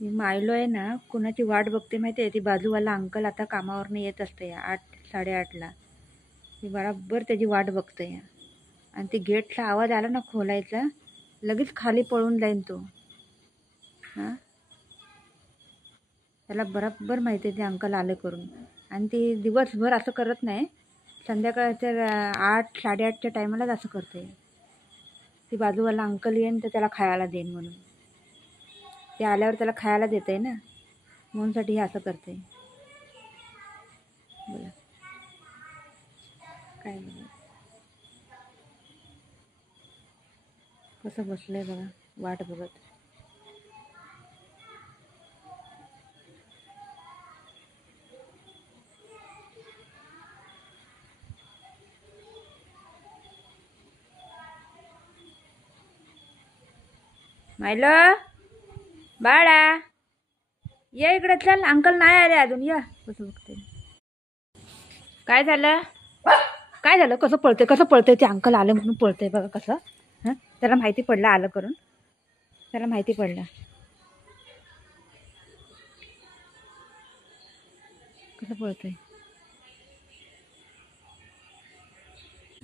मी मायलो आहे ना, कुणाची वाट बघते माहिती आहे? ती बाजूवाला अंकल आता कामावरनं येत असते 8 8:30ला. मी बराबर त्याची वाट बघते आणि ते गेटचा आवाज आला ना खोलायचा, लगेच खाली पळून जाईन तो. हां, त्याला बरोबर माहिती आहे ते अंकल आले करून. आणि ती दिवसभर असं करत नाही, संध्याकाळच्या 8 8:30च्या टायमालाच असं करते. ती बाजूवाला अंकल येईन तर त्याला खायला देईन म्हणून. ते आल्यावर त्याला खायला देते ना, म्हणूनसाठी हे असं करते. बोला काय बोला, कसं बसलंय बघा वाट बघत. मायलो, बाळा ये इकडे, चल. अंकल नाही आले अजून, या. कसं बघते, काय झालं काय झालं, कसं पळतंय ते अंकल आलं म्हणून पळतंय बघा कसं. हां, त्याला माहिती पडलं आलं करून, त्याला माहिती पडलं. कसं पळतंय.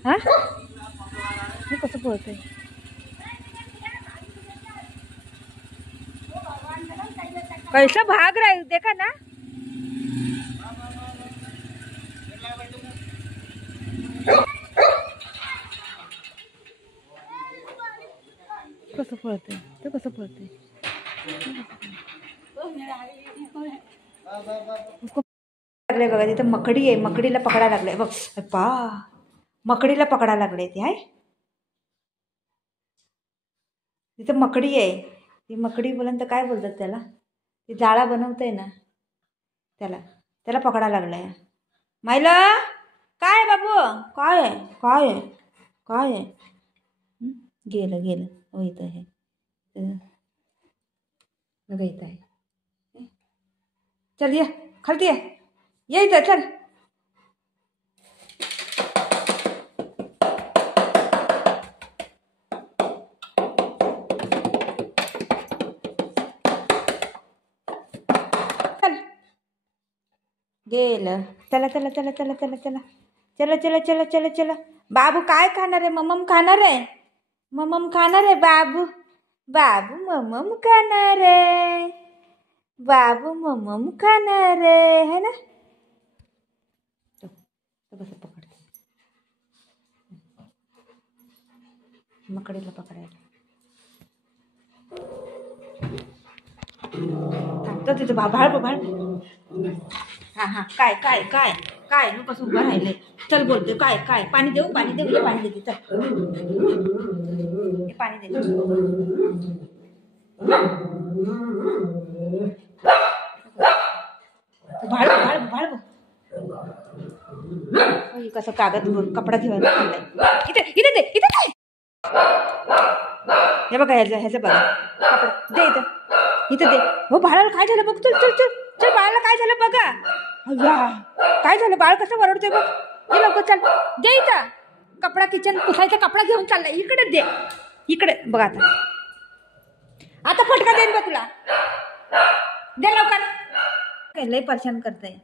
हां, हे कसं पळतंय. कैसा भाग रहा है देखा ना. कसं पळतंय ते, कसं पळतंय. लागले बघा, तिथं मकडी आहे, मकडीला पकडायला लागले बघ. पा मकडीला पकडायला लागले ते आहे. तिथं मकडी आहे, ती मकडी बोलन तर काय बोलतात त्याला, ती जाळा बनवते ना, त्याला त्याला पकडायला लागलाय. मायला काय आहे बाबू, काय आहे, काय आहे, काय आहे. गेलं गेलं, हो इथं आहे बघा, इथं आहे. चल ये खालती, ये इथं, चल. चल गेलं. चला चला चला चला चला चला चला चला चला चला चला. बाबू काय खाणार आहे, मम्मम खाणार आहे, मम्मम खाणार आहे बाबू, बाबू मम्मम खाणार आहे, बाबू मम्मम खाणार आहे ना. कसं पकडते मकडीला पकडायला. थांबतं तिथं भाळ भाळ. हां हां, काय काय काय काय नु कसं उभं राहिले. चल बोलते, काय काय पाणी देऊ, पाणी देऊ, हे पाणी देते, चल हे पाणी देते. भाळ भाळ भाळ. कसं कागद कपडा घेऊन इथे इथे दे, इथे काय हे बघा, ह्याचं बघा कपडा दे इथं, इथं दे. हो बाळाला काय झालं बघ, चल चल चल चल, बाळाला काय झालं बघा. अय्या काय झालं, बाळ कसं वरडते बघ. हे लवकर चल, दे इथं कपडा, किचन पुसायचा कपडा घेऊन चाललाय, इकडे दे, इकडे बघ. आता आता फटका देईन बघ तुला, दे लवकर. लय परेशान करताय,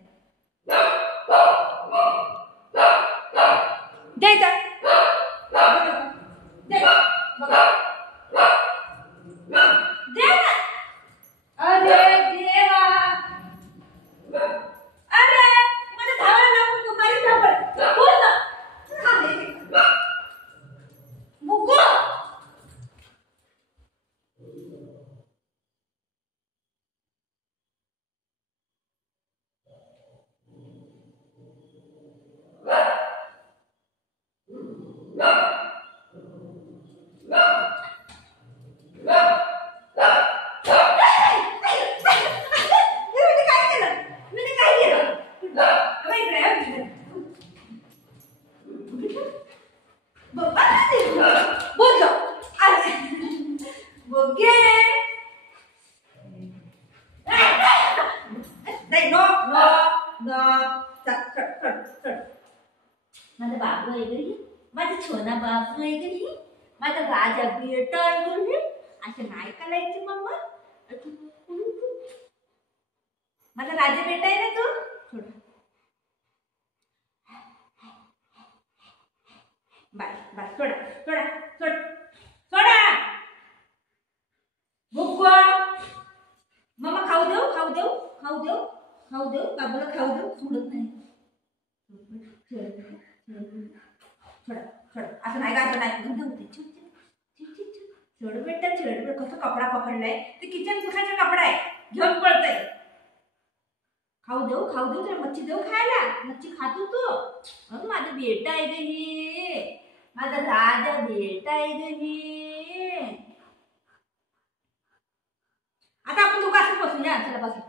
दे इथं, दे बघा, दे ना. अरे देवा, अरे मला धावायला लागून कुमारी धावळ बोल ना. मुगो माझा बाबू आहे घरी, माझा छोना बाबू आहे घरी, माझा राजा बेटा आहे घरी. असं नाही करायचं मम्मा. माझा राजा बेटा आहे ना तू. सोड बस बस, सोडा सोडा सोड सोडा. बुक्को मम्मा खाऊ देऊ खाऊ देऊ खाऊ देऊ खाऊ देऊ बाबूला खाऊ देऊ. सोडत नाही. सोडा सोडा असं नाही का, असं नाही गंध होते. सोड बेटा सोड बेटा. कसं कपडा पकडलाय ते किचन पुसायचा कपडा आहे, घेऊन पळतय. खाऊ देऊ तुला मच्छी देऊ खायला. मच्छी खातो तू. अगं माझा बेटा आहे ग ही, माझा राजा बेटा आहे ग ही. आता आपण दोघं असं बसूया. चला बसा.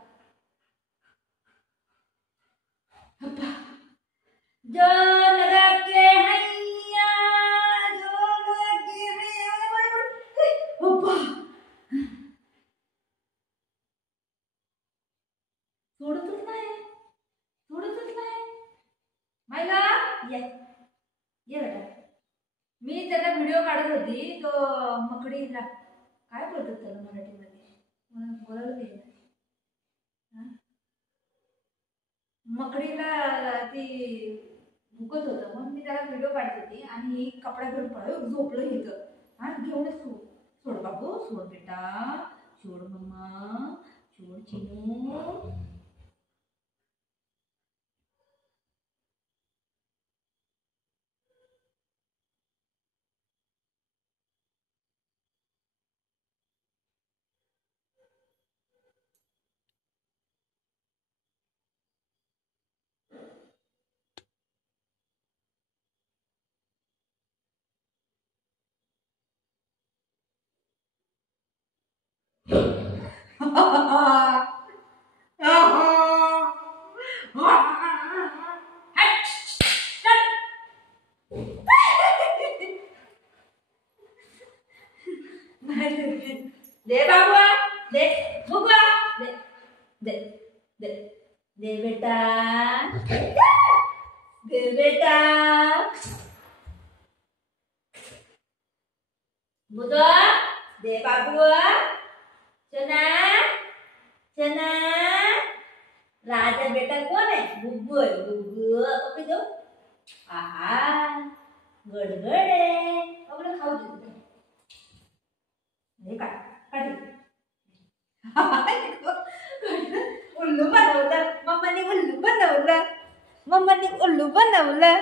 जो लगा के हैया, जो लगा के हैया. पप्पा सोडतच नाही. मायला ये बेटा. मी त्याला व्हिडिओ काढत होती. तो मकडीला काय बोलतात त्याला मराठीमध्ये, मला बोलायला येत नाही. मकडीला ती भुकत होतं, मग मी त्याला व्हिडिओ काढत होती आणि कपडा घेऊन पळालो. झोपलं इथं आणि घेऊनच सोड बाबू, सोड बेटा, सोड मम्मा, सोड चिनू. दे बाबा, दे बुबा, दे दे दे दे बेटा, दे बेटा. बुदा दे बाबू. चना चना. राजा बेटा कोण आहे? बुब्बू आहे. बुब्बू पप्पी दो. आहा गडगड आहे. आपलं खाऊ दे. हे काय उल्लू बनवलं मम्माने, उल्लू बनवलं.